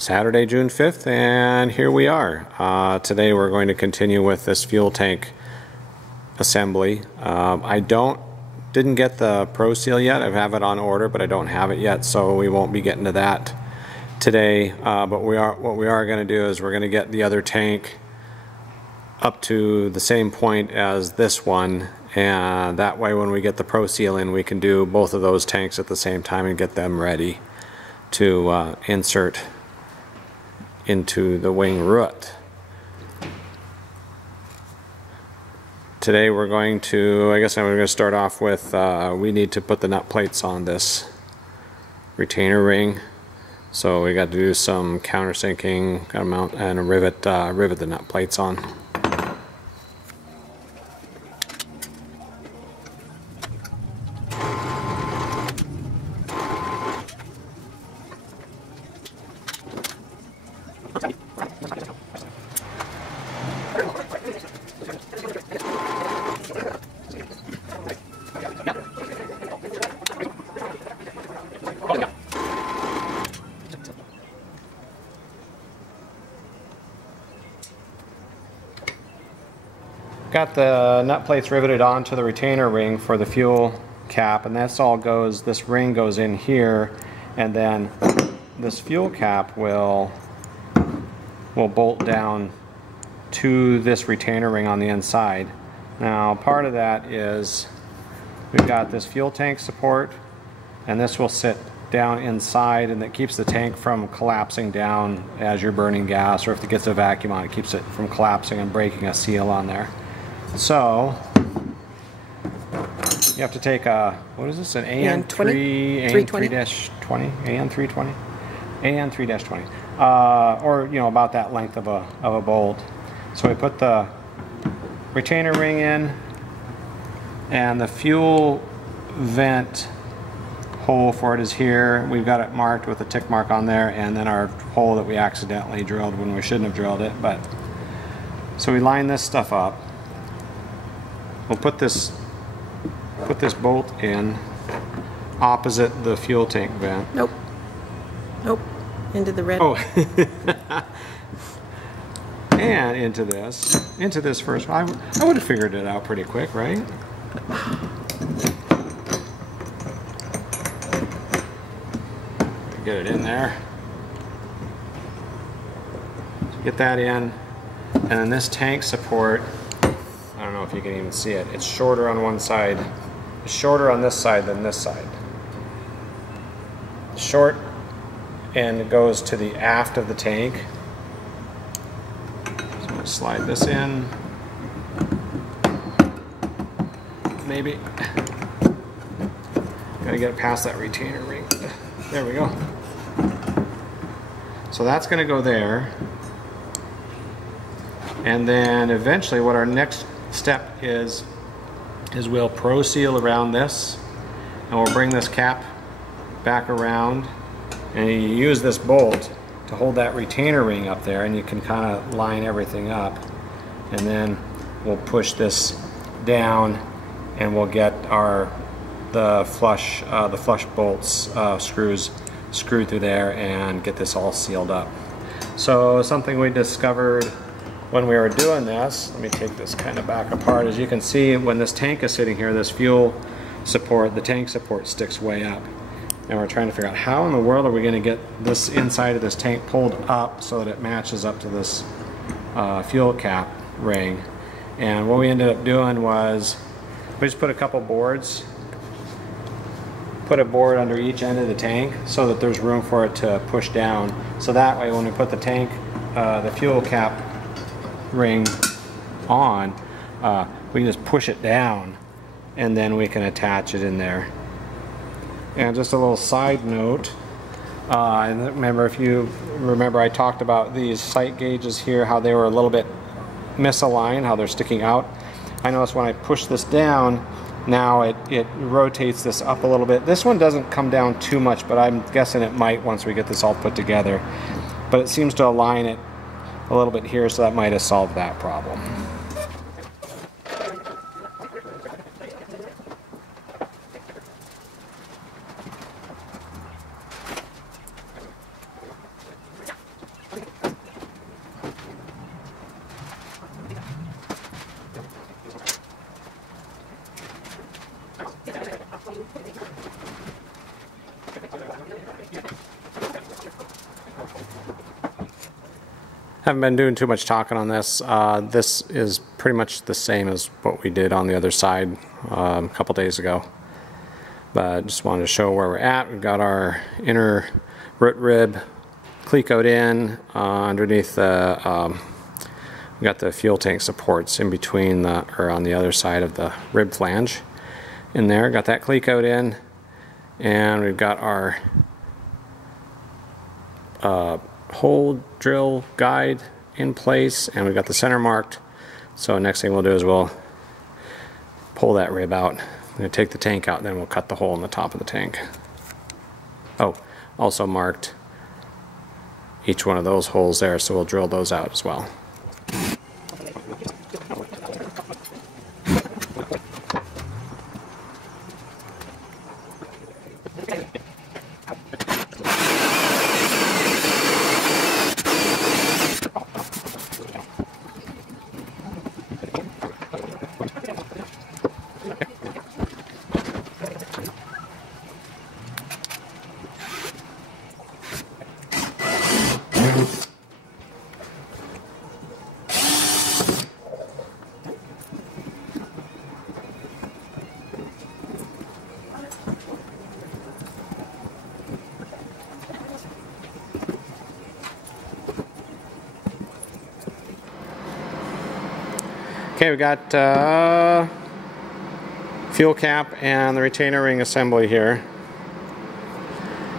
Saturday, June 5th, and here we are. Today we're going to continue with this fuel tank assembly. I didn't get the Pro Seal yet. I have it on order, but I don't have it yet, so we won't be getting to that today. But what we are going to do is we're going to get the other tank up to the same point as this one, and that way when we get the Pro Seal in, we can do both of those tanks at the same time and get them ready to insert into the wing root. Today we're going to, I'm going to start off with, we need to put the nut plates on this retainer ring. So we got to do some countersinking, got to mount and rivet the nut plates on. Got the nut plates riveted onto the retainer ring for the fuel cap, and that's all goes, this ring goes in here, and then this fuel cap will bolt down to this retainer ring on the inside. Now part of that is we've got this fuel tank support, and this will sit down inside, and that keeps the tank from collapsing down as you're burning gas, or if it gets a vacuum on it, keeps it from collapsing and breaking a seal on there. So you have to take a, what is this, an AN3-20, AN3-20, or about that length of a bolt. So we put the retainer ring in, and the fuel vent hole for it is here. We've got it marked with a tick mark on there, and then our hole that we accidentally drilled when we shouldn't have drilled it. But so we line this stuff up. We'll put this bolt in opposite the fuel tank vent. Nope. Into the red. Oh. And into this first. I would have figured it out pretty quick, right? Get it in there. So get that in, and then this tank support, I don't know if you can even see it, it's shorter on one side. It's shorter on this side than this side. Short, and it goes to the aft of the tank. So we'll slide this in. Maybe. Gotta get it past that retainer ring. There we go. So that's going to go there. And then eventually what our next step is we'll Pro Seal around this, and we'll bring this cap back around, and you use this bolt to hold that retainer ring up there, and you can kind of line everything up, and then we'll push this down, and we'll get the flush bolts screws screwed through there and get this all sealed up. So something we discovered when we were doing this, let me take this kind of back apart. As you can see, when this tank is sitting here, this fuel support, the tank support sticks way up. And we're trying to figure out how in the world are we going to get this inside of this tank pulled up so that it matches up to this fuel cap ring. And what we ended up doing was we just put a couple boards, put a board under each end of the tank so that there's room for it to push down. So that way when we put the tank, the fuel cap ring on, we can just push it down, and then we can attach it in there. And just a little side note, and remember, if you remember, I talked about these sight gauges here, how they were a little bit misaligned, how they're sticking out. I noticed when I push this down, now it rotates this up a little bit. This one doesn't come down too much, but I'm guessing it might once we get this all put together. But it seems to align it a little bit here, so that might have solved that problem. haven't been doing too much talking on this. This is pretty much the same as what we did on the other side a couple days ago. But just wanted to show where we're at. We've got our inner root rib clecoed in underneath the. We've got the fuel tank supports in between or on the other side of the rib flange. In there, got that clecoed in, and we've got our hole drill guide in place, and we've got the center marked. So next thing we'll do is we'll pull that rib out. I'm going to take the tank out, and then we'll cut the hole in the top of the tank. Oh, also marked each one of those holes there, so we'll drill those out as well. Okay, we got fuel cap and the retainer ring assembly here.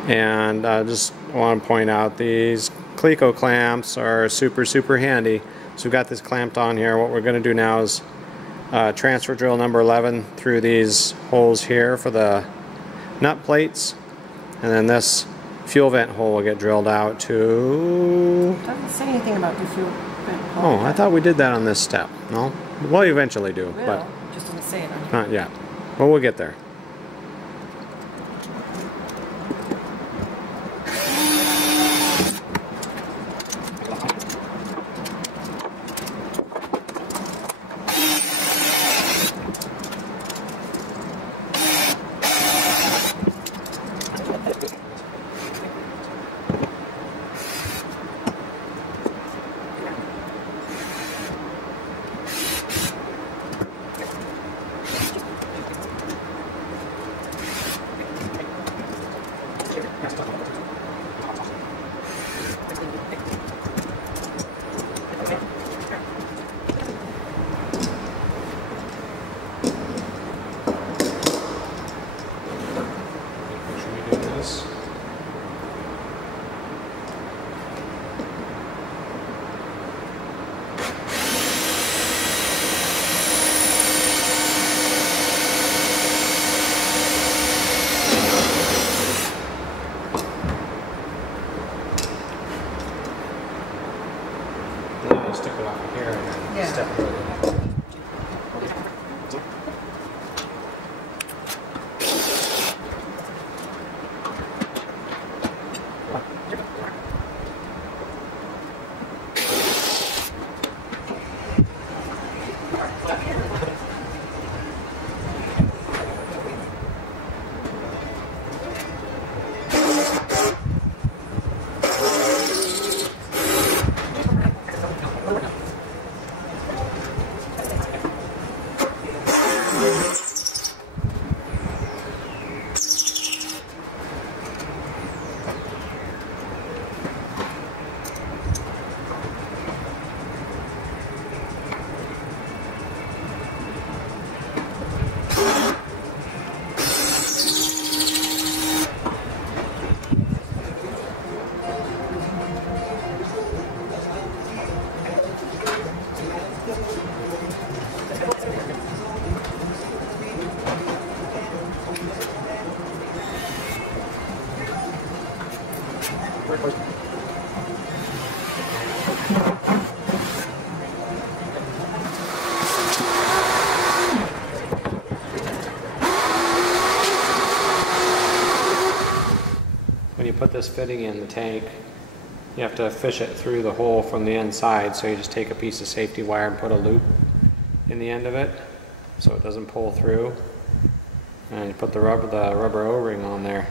And I just want to point out these Cleco clamps are super handy. So we've got this clamped on here. What we're going to do now is transfer drill number 11 through these holes here for the nut plates. And then this fuel vent hole will get drilled out to... Doesn't say anything about the fuel vent hole. Oh, I thought we did that on this step. No? We'll eventually do, but just doesn't say it on here. not yet. But we'll get there. Stick it off here and then step it over. When you put this fitting in the tank, you have to fish it through the hole from the inside, so you just take a piece of safety wire and put a loop in the end of it so it doesn't pull through, and you put the rubber O-ring on there,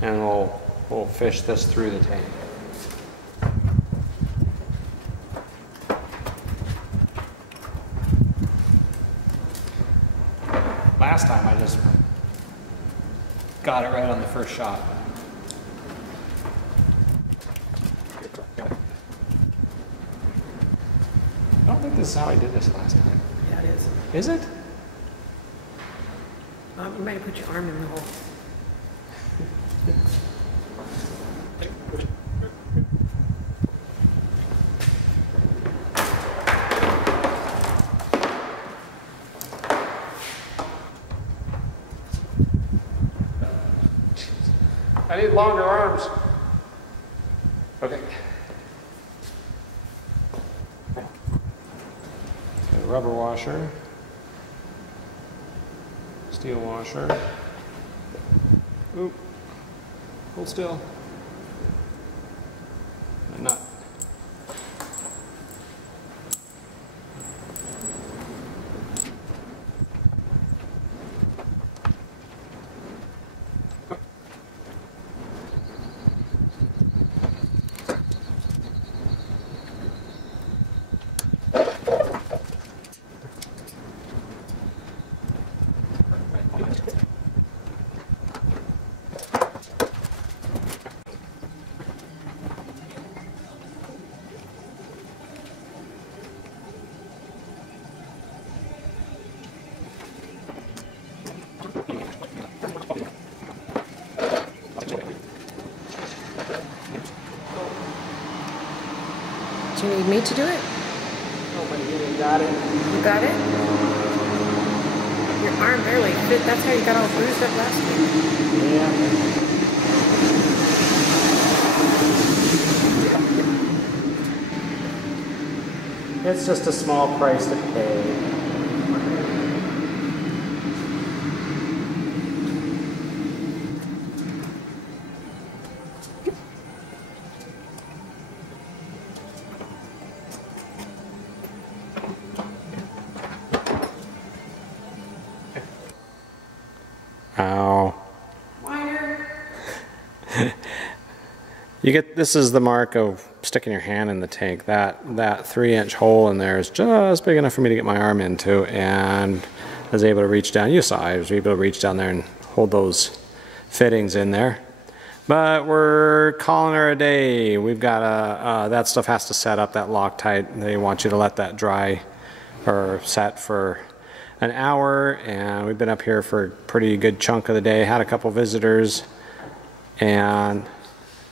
and we'll fish this through the tank. last time I just got it right on the first shot. I don't think this is how I did this last time. Yeah, it is. Is it? You might put your arm in the hole. I need longer arms. Okay. Okay, rubber washer. Steel washer. Oop. Hold still. A nut. Do you need me to do it? Oh, but you got it. You got it? Your arm barely fit. That's how you got all bruised up last week. Yeah. It's just a small price to pay. Ow. Minor. You get, this is the mark of sticking your hand in the tank. That 3-inch hole in there is just big enough for me to get my arm into, and I was able to reach down. You saw I was able to reach down there and hold those fittings in there. But we're calling her a day. We've got that stuff has to set up, that Loctite. They want you to let that dry or set for an hour, and we've been up here for a pretty good chunk of the day. Had a couple visitors, and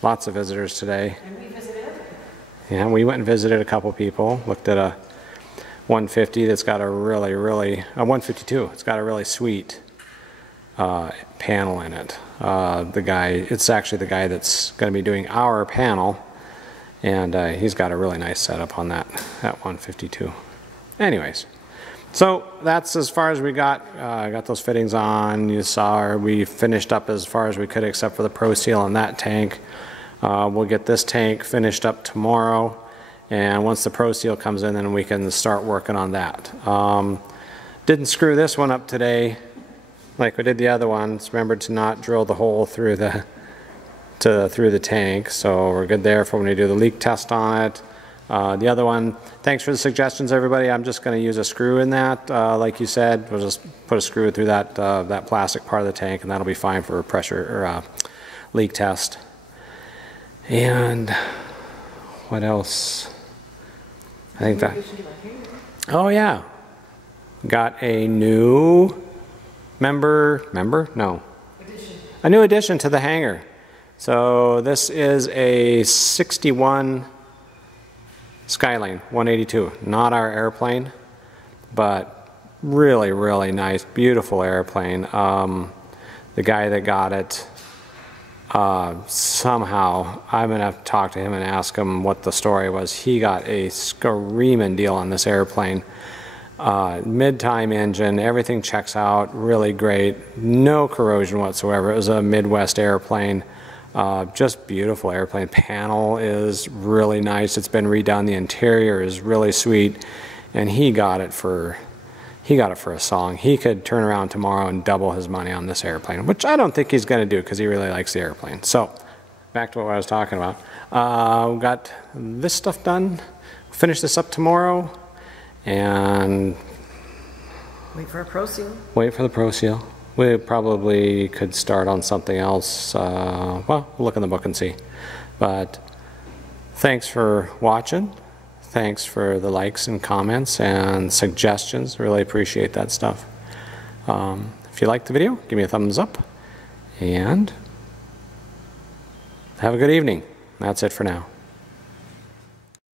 lots of visitors today. And we visited? Yeah, we went and visited a couple people. Looked at a 150 that's got a really, a 152. It's got a really sweet panel in it. It's actually the guy that's going to be doing our panel, and he's got a really nice setup on that 152. Anyways. So that's as far as we got. Got those fittings on. You saw we finished up as far as we could except for the Pro Seal on that tank. We'll get this tank finished up tomorrow, and once the Pro Seal comes in, then we can start working on that. Didn't screw this one up today like we did the other ones. Remembered to not drill the hole through the tank, so we're good there for when we do the leak test on it. The other one, thanks for the suggestions, everybody. I'm just going to use a screw in that, like you said. We'll just put a screw through that plastic part of the tank, and that'll be fine for a pressure or leak test. And what else? I think that. Oh yeah, got a new member? No, a new addition to the hangar. So this is a 61. Skylane 182, not our airplane, but really nice, beautiful airplane. The guy that got it, somehow, I'm gonna have to talk to him and ask him what the story was. He got a screaming deal on this airplane. Mid-time engine, everything checks out, really great, no corrosion whatsoever. It was a Midwest airplane. Just beautiful airplane. Panel is really nice. It's been redone. The interior is really sweet, and he got it for a song. He could turn around tomorrow and double his money on this airplane, which I don't think he's going to do because he really likes the airplane. So back to what I was talking about. We got this stuff done. We'll finish this up tomorrow, and Wait for a Pro Seal. Wait for the Pro Seal. We probably could start on something else. Well, we'll look in the book and see. But thanks for watching. Thanks for the likes and comments and suggestions. Really appreciate that stuff. If you liked the video, give me a thumbs up. And have a good evening. That's it for now.